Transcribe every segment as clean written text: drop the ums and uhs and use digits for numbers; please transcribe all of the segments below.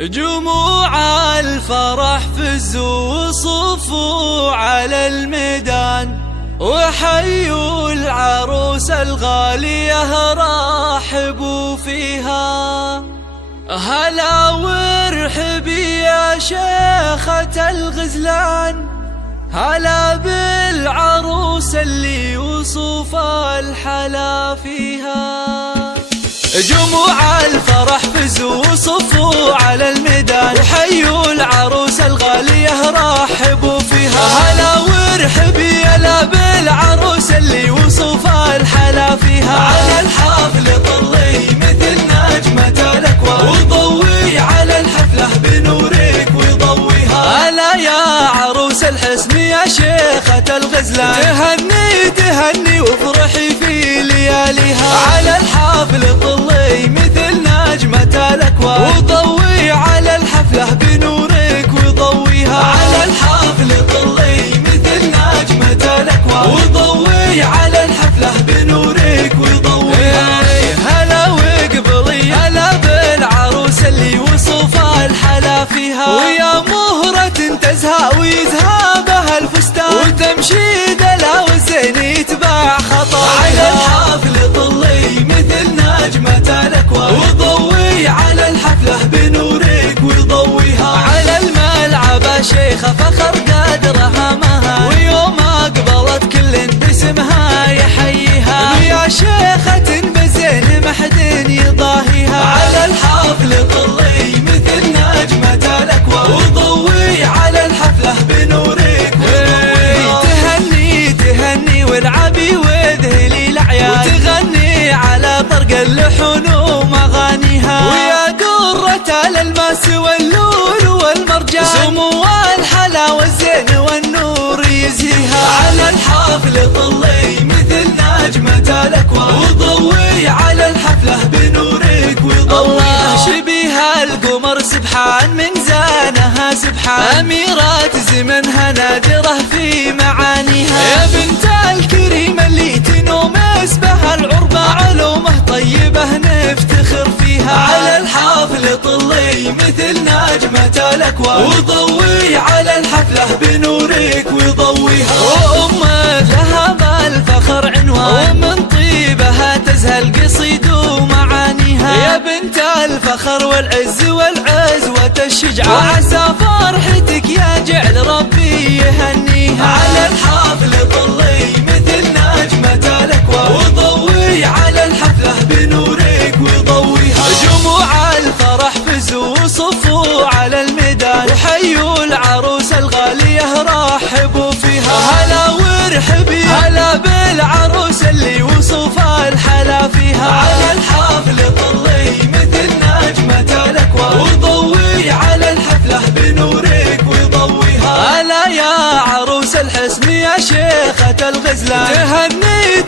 جموع الفرح فزوا وصفوا على الميدان، وحيوا العروس الغالية رحبوا فيها. هلا وارحبي يا شيخة الغزلان، هلا بالعروس اللي وصف الحلا فيها. جموع الفرح فزوا وصفوا على الميدان، وحيوا العروس الغالية رحبوا فيها. هلا وارحبي يلا بالعروس اللي وصف الحلا فيها. على الحفل طلي مثل نجمة الأكوان، وضوي على الحفلة بنورك وضويها. هلا يا عروس الحسن يا شيخة الغزلان، تهني وافرحي في لياليها. على الحفل طلي مثل نجمة الأكوان، وضوي على الحفلة بنورك وضويها. على الحفل طلي مثل نجمة الأكوان، وضوي على الحفلة بنورك وضويها. هلا وقبلي هلا بالعروس اللي وصف الحلا فيها. ويا مهرة تزهى ويزهى بها الفستان، وتمشي دلا والزين يتبع خطايا. على الحفل طلي مثل نجمة الأكوان، وضوي على الحفلة بنورك وضويها. على الملعب شيخة فخر قدرها مها، ويوم أقبلت كل باسمها يحييها. يا شيخة بزين محد يضاهيها. على الحفل طلي مثل نجمة الأكوان، وضوي على الحفلة بنورك وضويها. تهني والعبي وذهلي الأعياد، وتغني على طرق اللحون ومغانيها. ويا درة الألماس واللول والمرجان، سمو الحلا والزين والنور يزهيها. على الحفل طلي مثل نجمة الأكوان، وضوي على الحفلة بنورك وضويها. الله شبيها القمر سبحان من زانها سبحان، أميرات زمنها نادرة في معانيها. يا بنت الكريم اللي تنوم اسبها العربة، علومه طيبة نفتخر فيها. على الحفل طلي مثل نجمة الأكوان، وضوي على الحفلة بنورك وضويها. وأمك لها بالفخر عنوان، ومن طيبها تزهى القصيد ومعانيها. يا بنت الفخر والعز والعزوة الشجعان، وعسى فرحتك يا جعل ربي يهنيها. على الحفل طلي مثل نجمة الأكوان، وضوي على الحفلة بنورك وضويها. جموع الفرح فزوا وصفوا على الميدان، وحيوا العروس الغالية رحبوا فيها. هلا وارحبي هلا بالعروس اللي وصف الحلا فيها. على الحفل طلي مثل نجمة الأكوان، وضوي على الحفلة بنورك وضويها. هلا يا عروس الحسن يا شيخة الغزلان،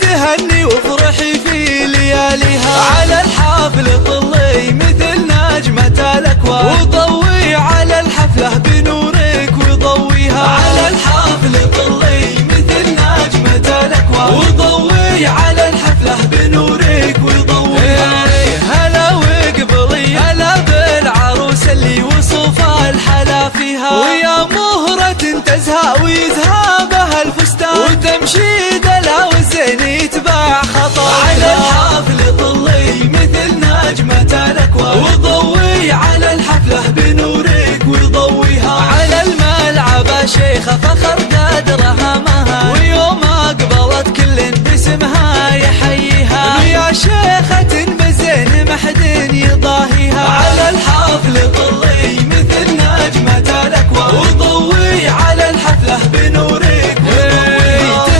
تهني وافرحي في لياليها. على الحفل طلي مثل نجمة الأكوان، وضوي على الحفلة بنورك وضويها. على الحفل طلي مثل نجمة الأكوان، وضوي على الحفلة بنورك وضويها. هلا وقبلي هلا بالعروس اللي وصف الحلا فيها. ويا مهرة تزهى ويزهى بها الفستان، وتمشي دلا والزين يتبع خطايا. على الحفل طلي مثل نجمة الأكوان، وضوي على الحفلة بنورك وضويها. على الملعب شيخة فخر قدرها مها، ويوم أقبلت كل باسمها يحييها. يا شيخة بزين محد يضاهيها. على الحفل طلي مثل نجمة الأكوان، وضوي على الحفلة بنورك وضويها.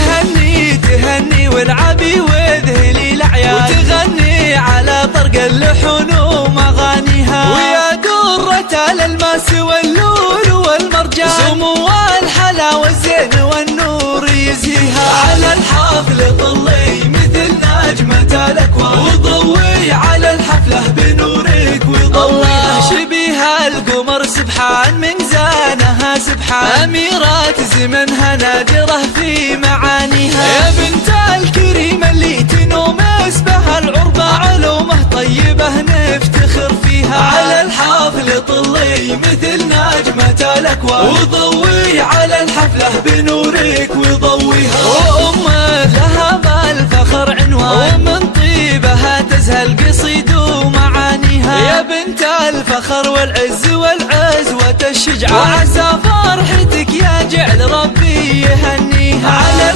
تهني والعبي وذهلي الأعياد، وتغني على طرق اللحون ومغانيها. ويا درة الألماس واللول والمرجان، سمو الحلا والزين والنور يزهيها. على الحفل طلي مثل نجمة الأكوان، وضوي على الحفلة بنورك وضويها. الله شبيها القمر سبحان من زانها سبحان، الريحان، أميرات زمنها نادرة في معانيها. يا بنت الكريم اللي تنومس بها العربة، علومه طيبة نفتخر فيها. على الحافل طلي مثل نجمة الأكوان، وضوي على الحفلة بنورك وضويها. وأمك لها بالفخر عنوان، ومن طيبها تزهى القصيد ومعانيها. يا بنت الفخر والعز والعزوة الشجعان، وعسى فرحتك يا جعل ربي يهنيها. على